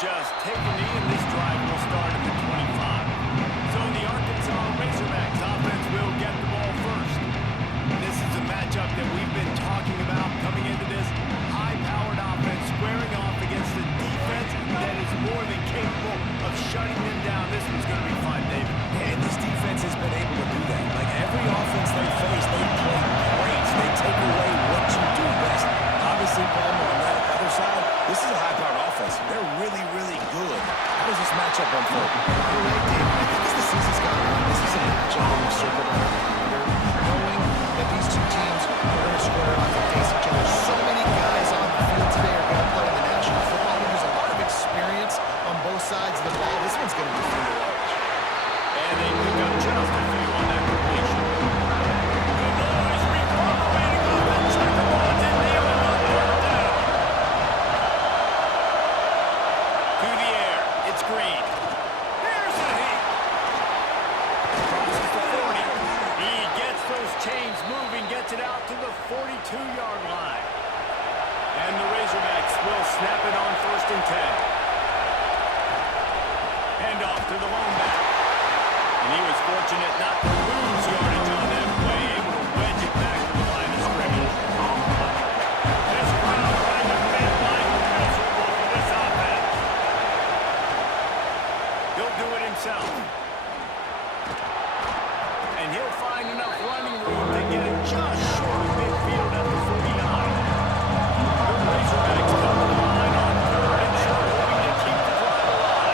just take a knee, and this drive will start at the 25. So the Arkansas Razorbacks offense will get the ball first. This is a matchup that we've been talking about coming into this high-powered offense, squaring off against a defense that is more than capable of shutting them down. This one's going to be fun, David. And this defense has been able to do that. Like every offense they face, they play great. They take away what you do best. Obviously, Palmer on that other side, this is a high-powered offense. They're really, really good. How does this matchup unfold? You're right, David. I think as the season's gone on, this is a matchup that we've circled on our calendar, knowing that these two teams are going to square off and face each other. So many guys on the field today are going to play in the National Football League. There's a lot of experience on both sides of the ball. This one's going to be fun to watch. And they pick up just a few on that completion. Good noise, reverberating off that checkerboard and nail it on third down. Through the air, it's Green. Here's a heat. Crosses the 40. He gets those chains moving, gets it out to the 42-yard line. And the Razorbacks will snap it on 1st and 10. Hand off to the lone back. And he was fortunate not to lose yardage on that play, able to wedge it back to the line of scrimmage. This crowd trying to make life miserable for this offense. He'll do it himself. And he'll find enough running room to get it just short of midfield at the 49. The Razorbacks come to the line on 3rd and short, hoping to keep the drive alive.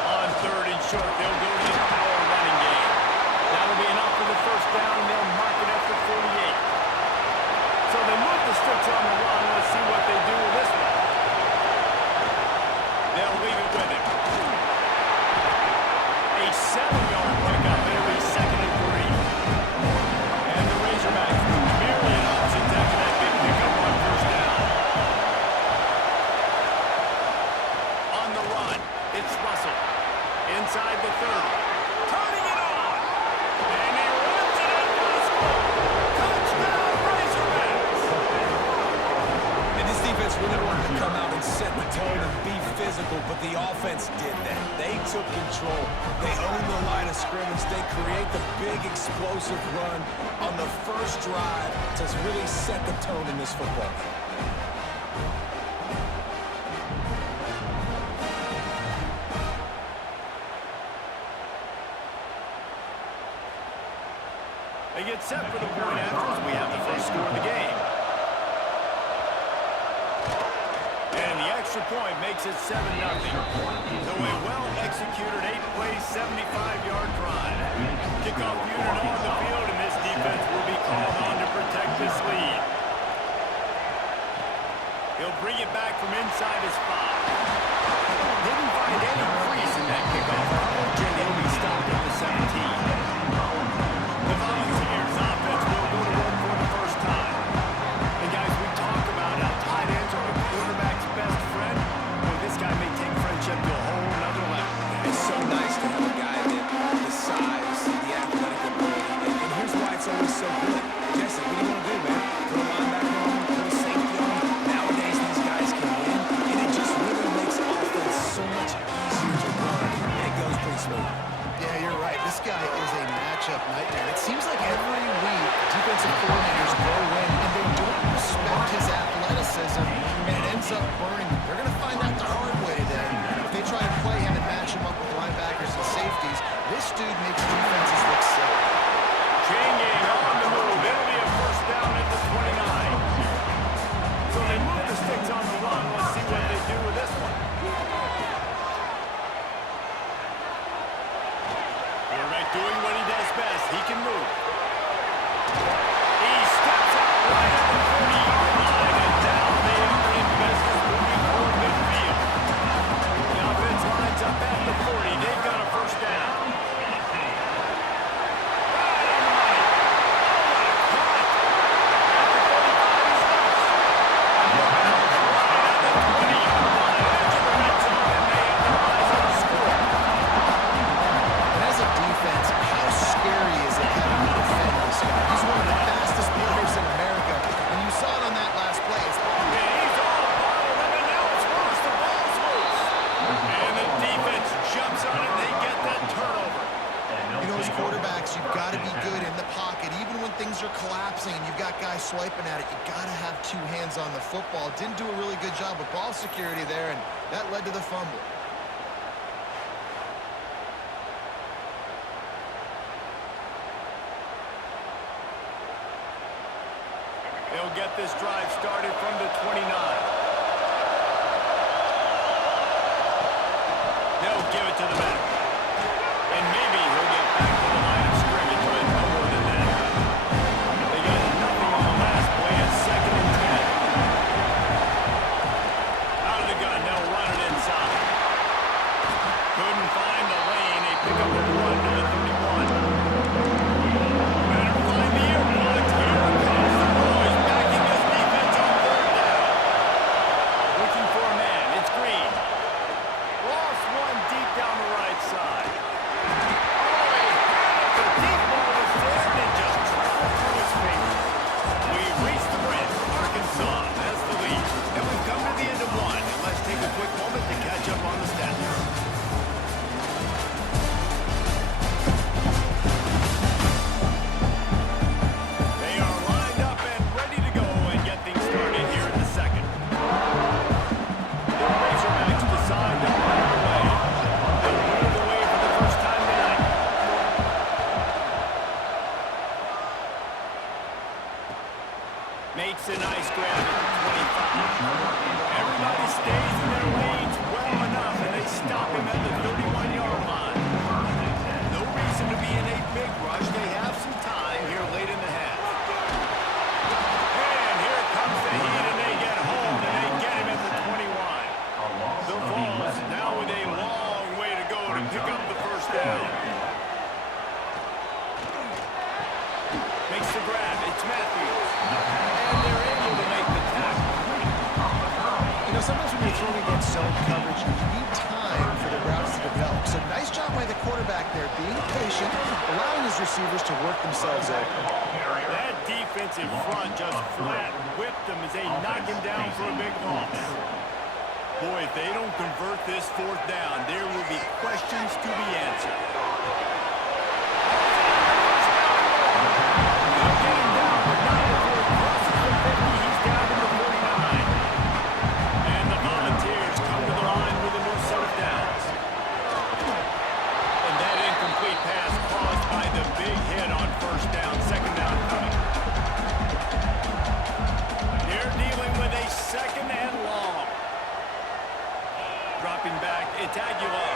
On 3rd and short, they'll go to the power running game. That'll be enough for the first down, and they'll mark it at the 48. So they move the sticks on the run. Let's see what they do with this one. They'll leave it with him. A 7-yard pickup. It'll be 2nd and 3. And the Razorbacks with myriad options after that big pickup on first down. On the run, it's Russell. Inside the 30. Turning it on. And he runs it out for the score. Touchdown, Razorbacks. And this defense really wanted to come out and set the tone and be physical, but the offense did that. They took control. They owned the line of scrimmage. They create the big explosive run on the first drive to really set the tone in this football game. They get set for the point after as we have the first score of the game. And the extra point makes it 7-0. So a well-executed 8-play, 75-yard drive. Kickoff unit on the field, and this defense will be called on to protect this lead. He'll bring it back from inside his 5. Didn't find any crease in that kickoff coverage, and he'll be stopped at the 17. The Volunteers offense will go to work for the first time. And guys, we talk about how tight ends are a quarterback's best friend. Well, this guy may take friendship to a whole nother level. It's so nice to have a guy that the size, the athletic ability, and here's why it's always so good. Jesse, what do you want to do, man? Put a linebacker on, put a safety on. Nowadays, these guys can win, and it just really makes offense so much easier to run, and it goes pretty smooth. Yeah, you're right. This guy is about it, you got to have two hands on the football. Didn't do a really good job with ball security there, and that led to the fumble. They'll get this drive started from the 29. They'll give it to the back. And maybe he'll get back to the line of scrimmage, but no more than that. They got nothing on the last play at 2nd and 10. Out of the gun, they'll run it inside. Couldn't find the lane. They pick up a run to the 31. Better find the airport. Here comes the boys backing this defense on 3rd down. Looking for a man. It's Green. Lost one deep down the right side. Oh, he had it. The deep ball was there and it just traveled through his fingers. We've reached the bridge. Arkansas has the lead. And we've come to the end of one. And let's take a quick moment to catch up on the stats. They are lined up and ready to go and get things started here in the second. The Razorbacks decide to run away. They'll move away for the first time tonight. Makes a nice grab at the 25. Everybody stays in their lanes well enough, and they stop him at the 31-yard line. No reason to be in a big rush. They have some time here late in the half. And here comes the heat, and they get home, and they get him at the 21. The Vols now with a long way to go to pick up the first down. Makes the grab. It's Matthews. And they're able to make the tackle. You know, sometimes when you're throwing against zone coverage, you need time for the routes to develop. So nice job by the quarterback there, being patient, allowing his receivers to work themselves open. That defensive front just flat whipped them as they knock him down for a big loss. Boy, if they don't convert this 4th down, there will be questions to be answered. They'll get him down, but not before he crosses the 50. He's down to the 49. And the Volunteers come to the line with a new set of downs. And that incomplete pass caused by the big hit on 1st down. 2nd down coming. They're dealing with a 2nd and long. Dropping back, it's Aguilar.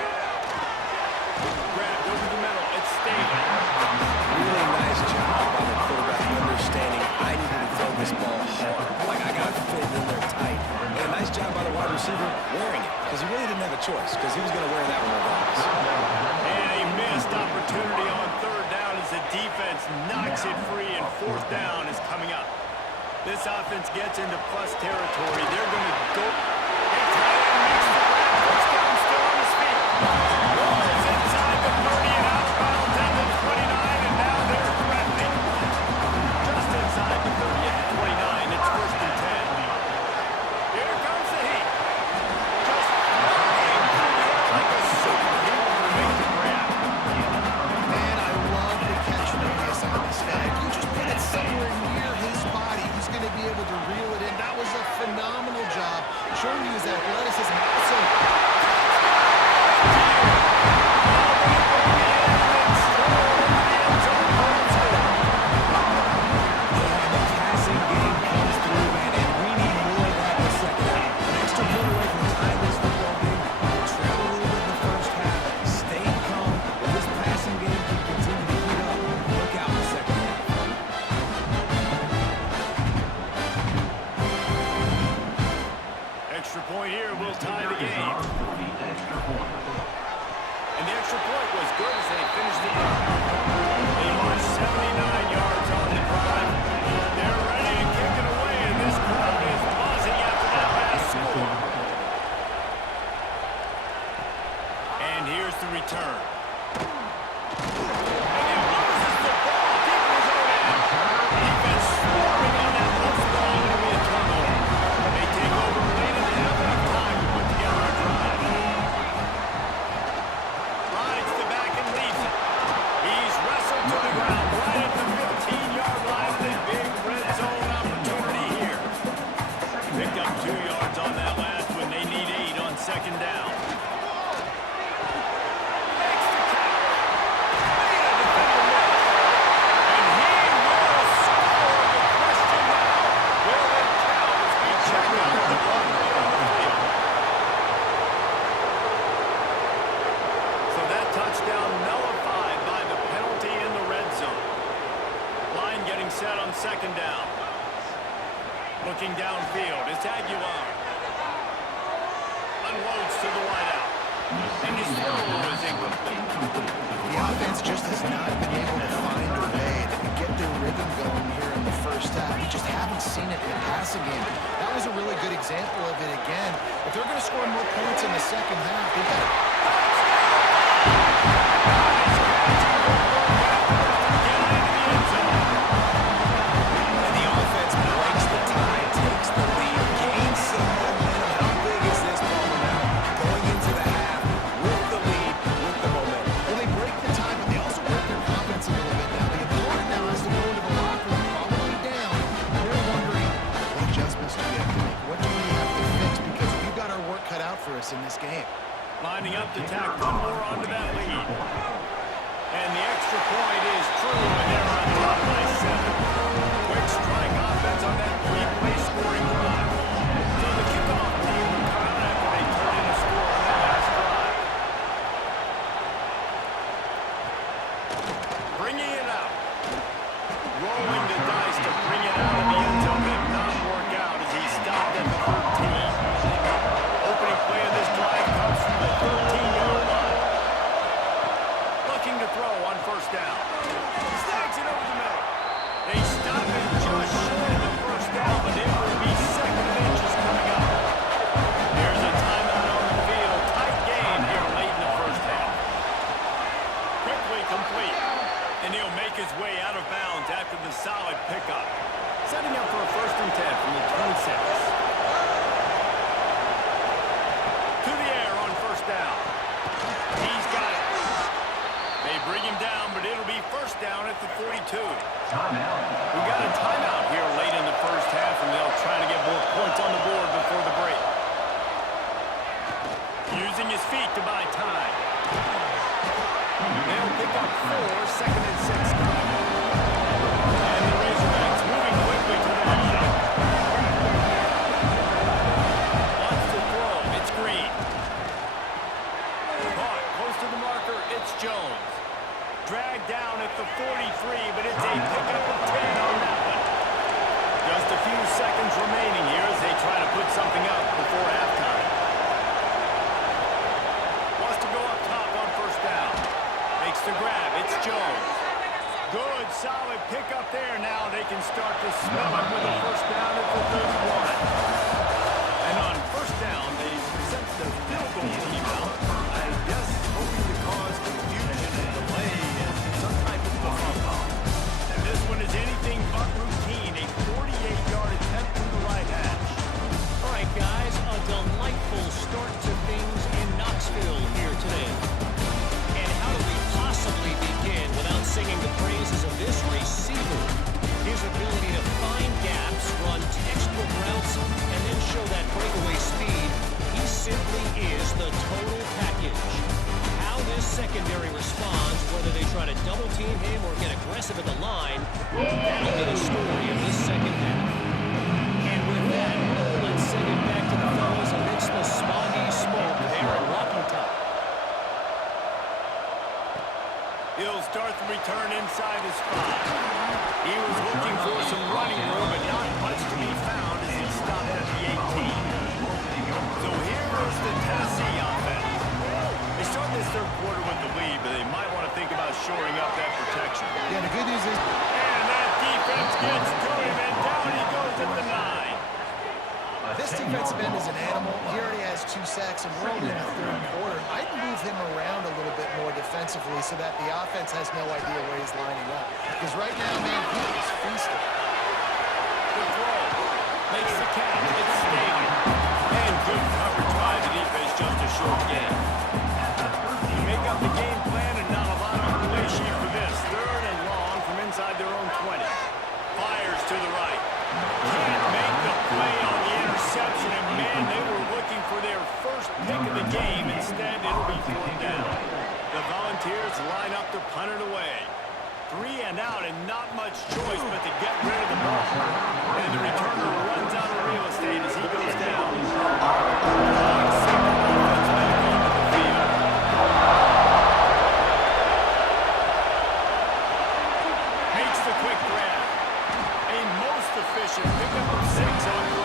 Grabbed over the middle, it's Staley. Really nice job by the quarterback understanding I needed to throw this ball hard. Like I got to fit in there tight. And a nice job by the wide receiver wearing it. Because he really didn't have a choice. Because he was going to wear that one regardless. And a missed opportunity on 3rd down as the defense knocks it free, and 4th down is coming up. This offense gets into plus territory. They're going to go. A tight end makes the grab. First down, still on his feet. Rolls inside the 30 and outbound down the 29, and now they're threatening. Just inside the 30 at the 29. It's 1st and 10. Here comes the heat. Just flying through the air like a superhero to make the grab. Man, I love the catch radius on this guy. If you just put it somewhere near his body, he's going to be able to reel it in. That was a phenomenal job, showing you his athleticism. Also, The passing game comes through, man, and we need more of that in the second half. An extra point away from tying this football game. Travel a little bit in the first half. Stay calm. If this passing game can continue to heat up, look out in the second half. Extra point here will tie the game. And the extra point was good as they finished the drive. They marched 79 yards on the drive. They're ready to kick it away, and this crowd is buzzing after that last score. And here's the return. And he loses the ball deep in his own end. Defense swarming on that loose ball. It'll be a turnover. They take over late in the half, enough time to put together a drive. Rides the back and leads it. He's wrestled to the ground right at the looking downfield. It's Aguilar. Unloads to the wideout. And his throw is incomplete. The offense just has not been able to find a way to get their rhythm going here in the first half. We just haven't seen it in the passing game. That was a really good example of it again. If they're going to score more points in the second half, they've got to... And the offense breaks the tie, takes the lead, gains some momentum. How big is this moment now? Going into the half with the lead, with the momentum. Well, they break the tie, but they also work their confidence a little bit now. The opponent now has to go into the locker room, probably down. They're wondering what adjustments do we have to make? What do we have to fix? Because we've got our work cut out for us in this game. Lining up to tack one more onto that lead. And the extra point is true, and they're on top by 7. Quick strike offense on that three-play scoring drive. So the kickoff team will come out after they turn in a score on that last drive. Bringing it out. Rolling the dice to bring it out of the end zone. Did not work out as he stopped at the 13. Opening play of this drive comes from the 13-yard line. Looking to throw on first down. Snags it over the middle. They stop it just short of the first down, but it will be second and inches coming up. There's a timeout on the field. Tight game here late in the first half. Quickly complete. And he'll make his way out of bounds after the solid pickup. Setting up for a 1st and 10 from the 26. To the air on first down. He's got it. They bring him down, but it'll be first down at the 42. We got a timeout here late in the first half, and they'll try to get more points on the board before the break. Using his feet to buy time. They'll pick up 4, 2nd and 6 coming. And the Razorbacks moving quickly to the line. Wants to throw. It's Green. Caught close to the marker. It's Jones. Dragged down at the 43, but it's a pickup of 10 on that one. Just a few seconds remaining here as they try to put something up before halftime. Wants to go up top on first down. Makes the grab. It's Jones. Good, solid pickup there. Now they can start to smell it with a first down at the 31. And on first down, they sent the field goal team out. I guess hoping to cause confusion and delay and some type of fumble. And this one is anything but routine. A 48-yard attempt to the right hash. All right, guys, a delightful start to things in Knoxville here today. And how do we possibly begin without singing the praises of this receiver? His ability to find gaps, run textbook routes, and then show that breakaway speed. He simply is the total package. How this secondary responds, whether they try to double team him or get aggressive at the line, that'll be the story of this second half. And with that, let's send it back to the fellas amidst the smoggy smoke there in Rocky Top. He'll start the return inside his spot. He was looking for some running room, but not much to be found as he stopped at the 18. So here is the Tennessee offense. They start this third quarter with the lead, but they might want to think about shoring up that protection. Yeah, the good news is... And that defense gets to him, and down he goes at the 9. This defensive end is an animal. He already has 2 sacks, and we're only in the third quarter. I'd move him around a little bit more defensively so that the offense has no idea where he's lining up. Because right now, man, he is feasting. The throw makes the catch. It's Staley. And good coverage by the defense, just a short game. You make up the game plan and not a lot on the play sheet for this. 3rd and long from inside their own 20. Fires to the right. Can't make the play on the interception, and man, they were looking for their first pick of the game. Instead, it'll be 4th down. The Volunteers line up to punt it away. 3 and out, and not much choice but to get rid of the ball. And the returner runs out of real estate as he goes down. Makes the quick grab. A most efficient pickup of 6 on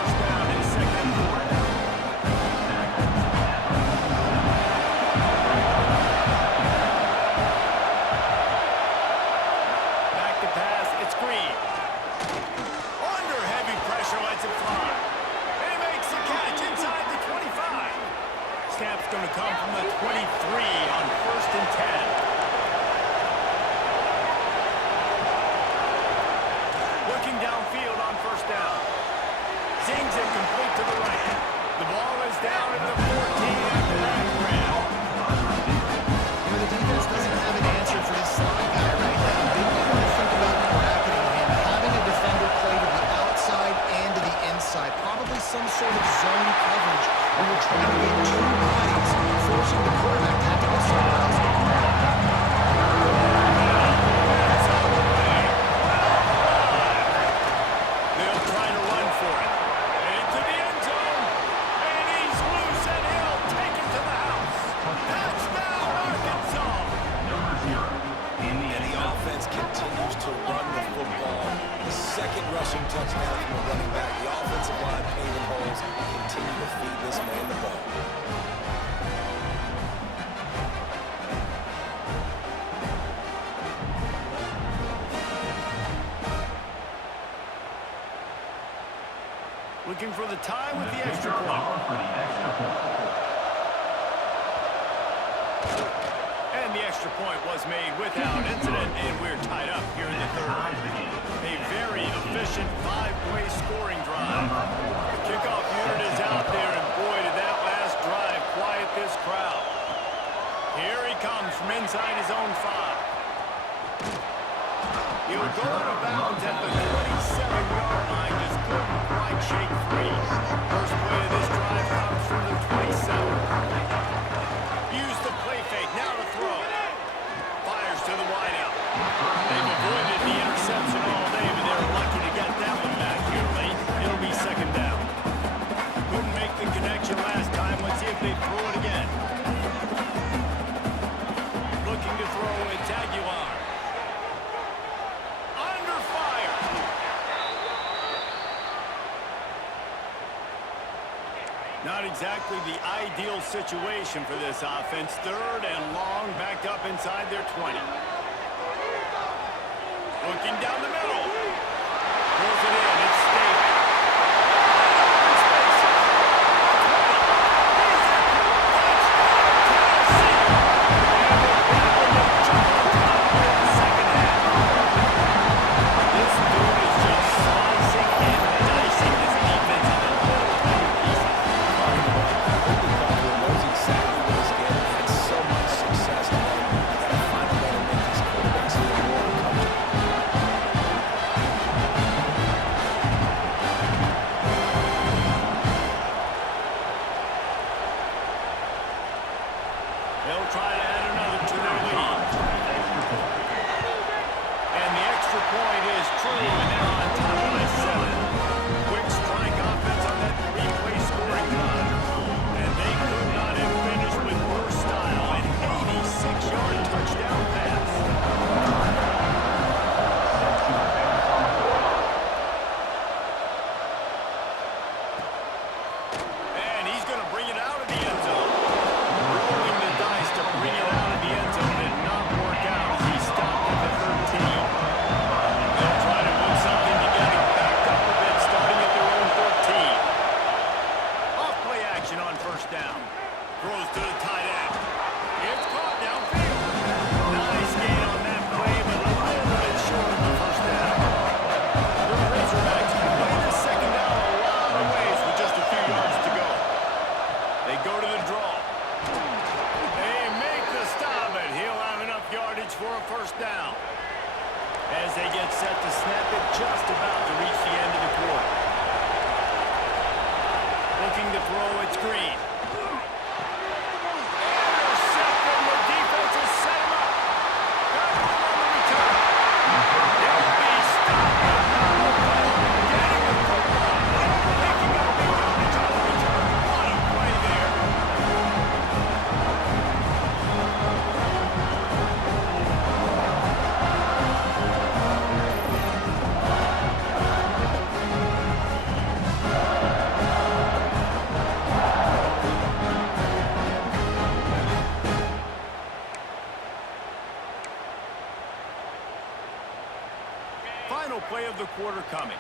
going to come from the 23 on 1st and 10. Looking downfield on 1st down. Zings it complete to the right. The ball is down at the 14 after that grab. You know, the defense doesn't have an answer for this slot guy right now. They may want to think about bracketing him, having a defender play to the outside and to the inside. Probably some sort of zone coverage where you're trying to get two bodies, forcing the quarterback to have to go somewhere else. They'll try to run for it. Into the end zone. And he's loose and he'll take it to the house. Touchdown, Arkansas. And the offense continues to run the football. The second rushing touchdown from the running back. The offensive line paving holes continue to feed this man the ball. Looking for the tie with the extra point. And the extra point was made without incident, and we're tied up here in the third. A very efficient five-way scoring drive. The kickoff unit is out there, and boy, did that last drive quiet this crowd. Here he comes from inside his own 5. He'll go out of bounds at the 27-yard line, just couldn't quite shake free. First play of this drive comes from the 27. Use the play fake, now to throw. Fires to the wideout. They've avoided the interception all day, but they're lucky to get that one back here late. It'll be 2nd down. Couldn't make the connection last time. Let's see if they throw it again. Looking to throw at Aguilar. Under fire. Not exactly the ideal situation for this offense. 3rd and long, backed up inside their 20. Looking down the middle. Pulls it in. It's Staley. This dude is just slicing and dicing this defense into little tiny pieces. Knows exactly what he's getting. Had so much success today. You gotta find a way to make these quarterbacks feel more comfortable. They'll try to add another to their lead. And the extra point is true, and they're on top by 7. Quick strike offense on that 3-play scoring drive. And they could not have finished with worse style. An 86-yard touchdown pass. And he's going to bring it out of the end zone. Rolling the dice to bring it out of the end zone did not work out as he stopped at the 13. They'll try to put something together, backed up a bit, starting at their own 13. Off play action on 1st down. Throws to the tight end. It's caught downfield. Nice gain on that play, but a little bit short of the 1st down. The Razorbacks can play this 2nd down a lot of ways with just a few yards to go. They go to the draw. They make the stop, and he'll have enough yardage for a 1st down. As they get set to snap it, just about to reach the end of the quarter. Looking to throw, it's Green. Intercepted, the defense has set him up. Got one on the return. He'll be stopped, but not before getting the football and picking up the yardage on the return. What a play there. Final play of the quarter coming.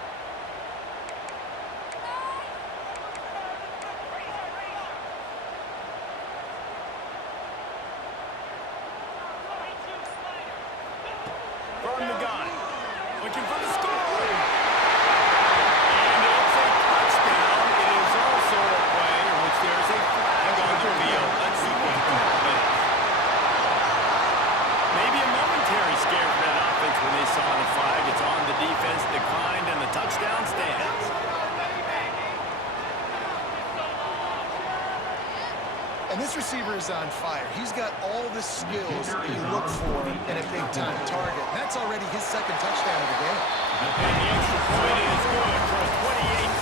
And this receiver is on fire. He's got all the skills you look for in a big-time target. That's already his second touchdown of the game. And the extra point is good for a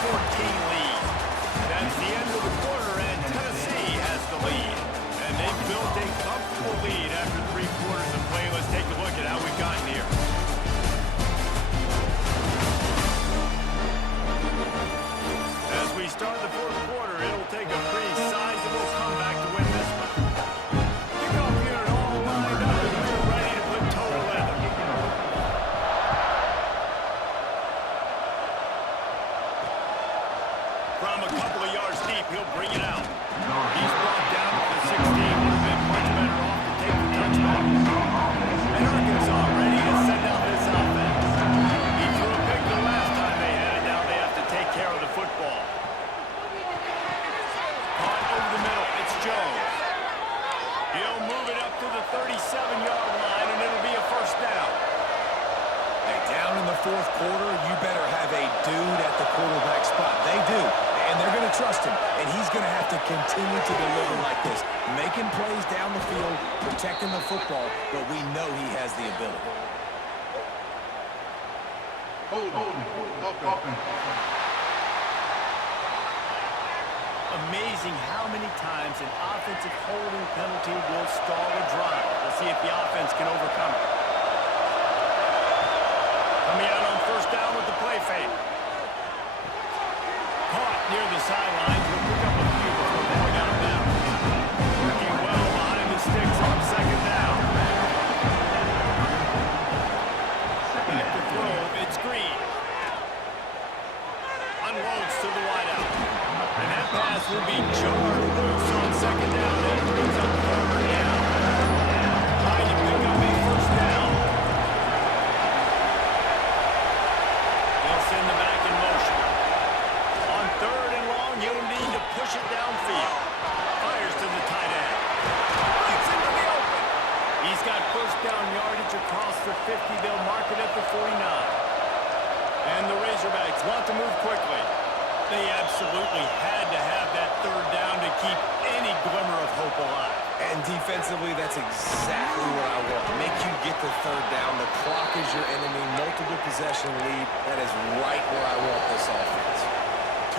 28-14 lead. That's the end of the quarter, and Tennessee has the lead. And they've built a comfortable lead after 3 quarters of play. Let's take a look at how we've gotten here. As we start the fourth quarter, it'll take a pretty sizable comeback to win this one. Kickoff unit all lined up, and we're ready to put total leather. From a couple of yards deep, he'll bring it out. He's brought down to the 16. Would have been much better off to take the touchback. And Arkansas ready to send out this offense. He threw a pick the last time they had it. Now they have to take care of the football. Caught over the middle. It's Jones. He'll move it up to the 37-yard line, and it'll be a first down. Hey, down in the fourth quarter, you better have a dude at the quarterback spot. They do, and they're going to trust him, and he's going to have to continue to deliver like this, making plays down the field, protecting the football, but we know he has the ability. Amazing how many times an offensive holding penalty will stall a drive. We'll see if the offense can overcome it. Coming out on first down with the play fake. Caught near the sidelines. Will pick up a few before going out of bounds. Working well behind the sticks on second down. Back to throw. It's Green. Unloads to the wideout. And that pass will be jarred loose on second down. And brings up third down. Trying to pick up a first down. They'll send the back in motion. On third and long, he'll need to push it downfield. Fires to the tight end. Gets into the open. He's got first down yardage across the 50. They'll mark it at the 49. And the Razorbacks want to move quickly. They absolutely had to have that third down to keep any glimmer of hope alive. And defensively, that's exactly what I want. Make you get the third down. The clock is your enemy. Multiple possession lead. That is right where I want this offense.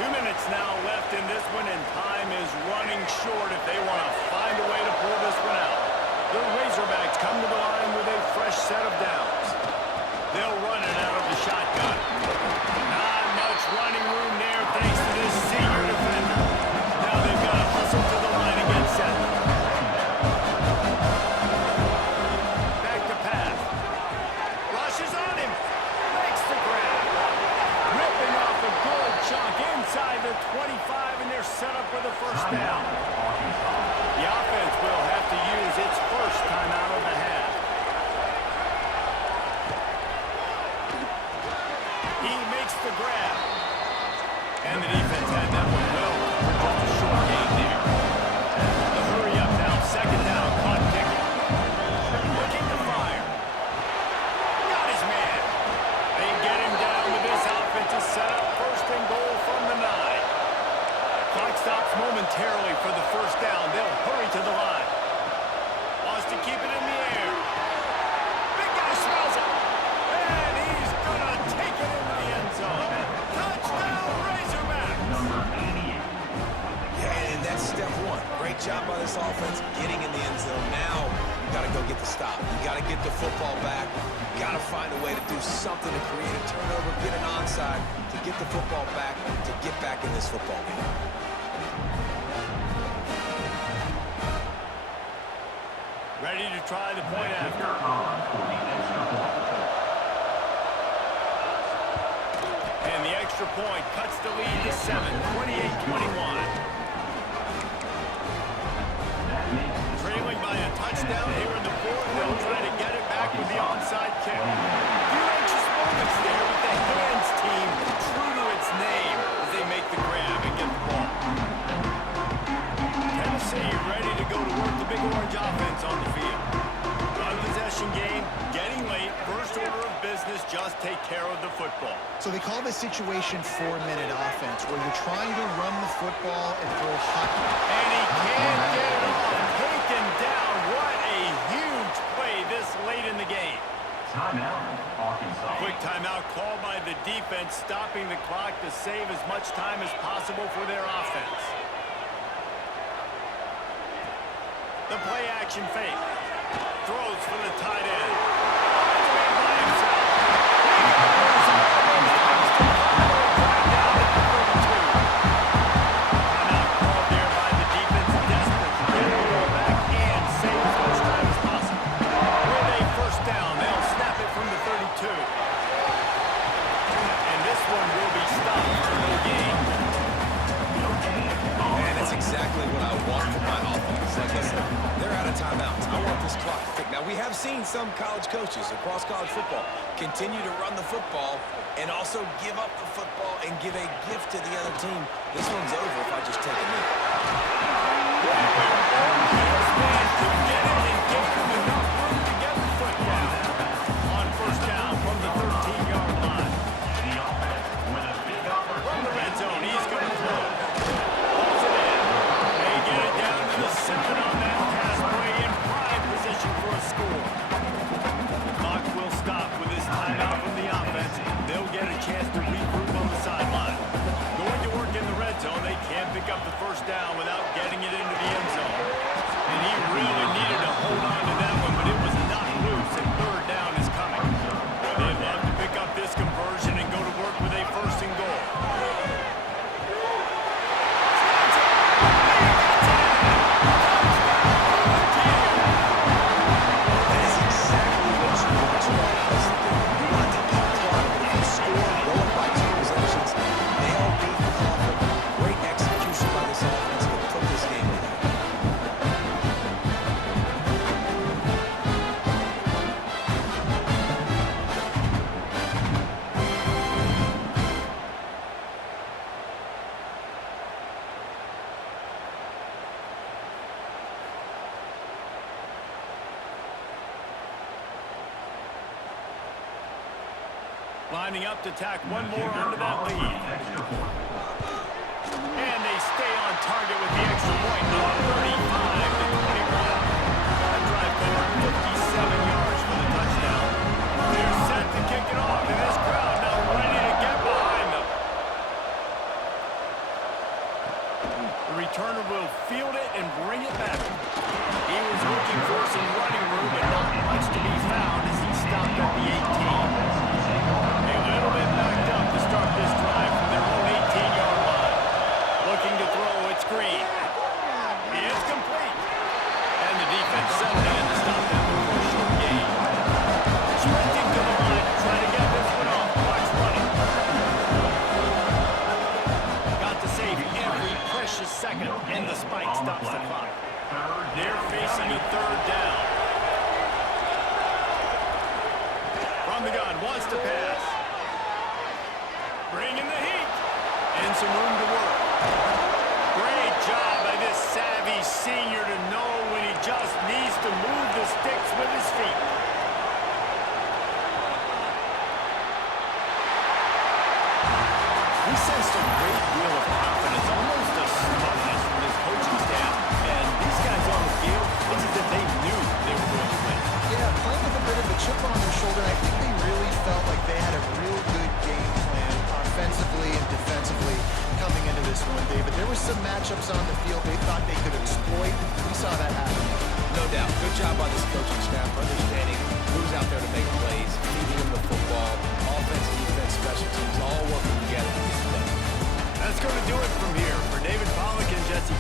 2 minutes now left in this one, and time is running short if they want to find a way to pull this one out. The Razorbacks come to the line with a fresh set of downs. They'll run it out of the shotgun. Not much running room there thanks to this senior defender. Now they've got to hustle to the line and get set. Back to pass. Rushes on him. Makes the grab. Ripping off a good chunk inside the 25, and they're set up with a first down. The offense will have to use its first time out of the half. He makes the grab. And the defense had that one well covered. Just a short game there. The hurry up now. Second down. Caught kicking. Looking to fire. Got his man. They get him down with this offense to set up first and goal from the 9. Clock stops momentarily for the first down. They'll hurry to the line. Wants to keep it in the air. Big guy smells it. And he's going to take it into the end zone. Touchdown, Razorbacks. Yeah, and that's step one. Great job by this offense getting in the end zone. Now you got to go get the stop. You got to get the football back. You got to find a way to do something to create a turnover, get an onside, to get the football back, to get back in this football game. Ready to try the point after. And the extra point cuts the lead to 7, 28-21. Trailing by a touchdown here in the fourth. They'll try to get it back with the onside kick. Few anxious moments there with the hands team true to its name as they make the grab and get the ball. Tennessee ready to go to work the Big Orange offense on the field. One possession game, getting late, first order of business just must take care of the football. So they call this situation 4-minute offense, where you're trying to run the football and throw hot. And he can't get it off. Taken down. What a huge play this late in the game. Timeout, Arkansas. Quick timeout called by the defense, stopping the clock to save as much time as possible for their offense. The play action fake. Throws for the tight end. By himself. He goes almost down to the 32. Timeout called there by the defense, desperate to get the ball back and save as much time as possible. With a first down, they'll snap it from the 32. And this one will be stopped for no gain. Man, that's exactly what I want from my offense. Like I said, they're out of timeouts. I want this clock to tick. Now, we have seen some college coaches across college football continue to run the football and also give up the football and give a gift to the other team. This one's over if I just take a knee. This man could get it and gave him enough room to get the foot down. On first down from the 13-yard line. The offense with a big From the red opportunity. zone, he's going to throw. Pulls it in. They get it down to the 7 on that pass play in prime position for a score. Clock will stop with this timeout from the offense. They'll get a chance to regroup on the sideline. Going to work in the red zone, they can't pick up the first down without getting it into the end zone. And he really needed to hold on to that one, but it was not loose, and third down is coming. They'd love to pick up this conversion and go to work with a first and goal. That is exactly what you want your offense to do. You want to eat clock. If you score, go up by 2 possessions. They all beat the clock. Great execution by this offense to put this game in. Lining up to tack one more onto that lead. Extra point. And they stay on target with the extra point, now 35-21. That drive covered 57 yards for the touchdown. They're set to kick it off, and this crowd now ready to get behind them. The returner will field it and bring it back. He was looking for some running room, but not much to be found as he stopped at the 18. A little bit backed up to start this drive from their own 18-yard line. Looking to throw, it's Green. He is complete. And the defense settled in to stop that before a short gain. Sprinting to the line to try to get this one off. Clock's running. Got to save every precious second, and the spike stops the clock. They're facing a third down. From the gun, wants to pass. Bringing the heat. And some room to work. Great job by this savvy senior to know when he just needs to move the sticks with his feet. We sensed a great deal of confidence, almost a smugness from this coaching staff. And these guys on the field, it's as if they knew they were going to win. Yeah, playing with a bit of a chip on their shoulder. I think they really felt like they had a real good game plan offensively and defensively coming into this one, David. There were some matchups on the field they thought they could exploit. We saw that happen. No doubt. Good job by this coaching staff understanding who's out there to make plays, feeding them the football, offense, defense, special teams, all working together to get it done. That's going to do it from here. For David Pollack and Jesse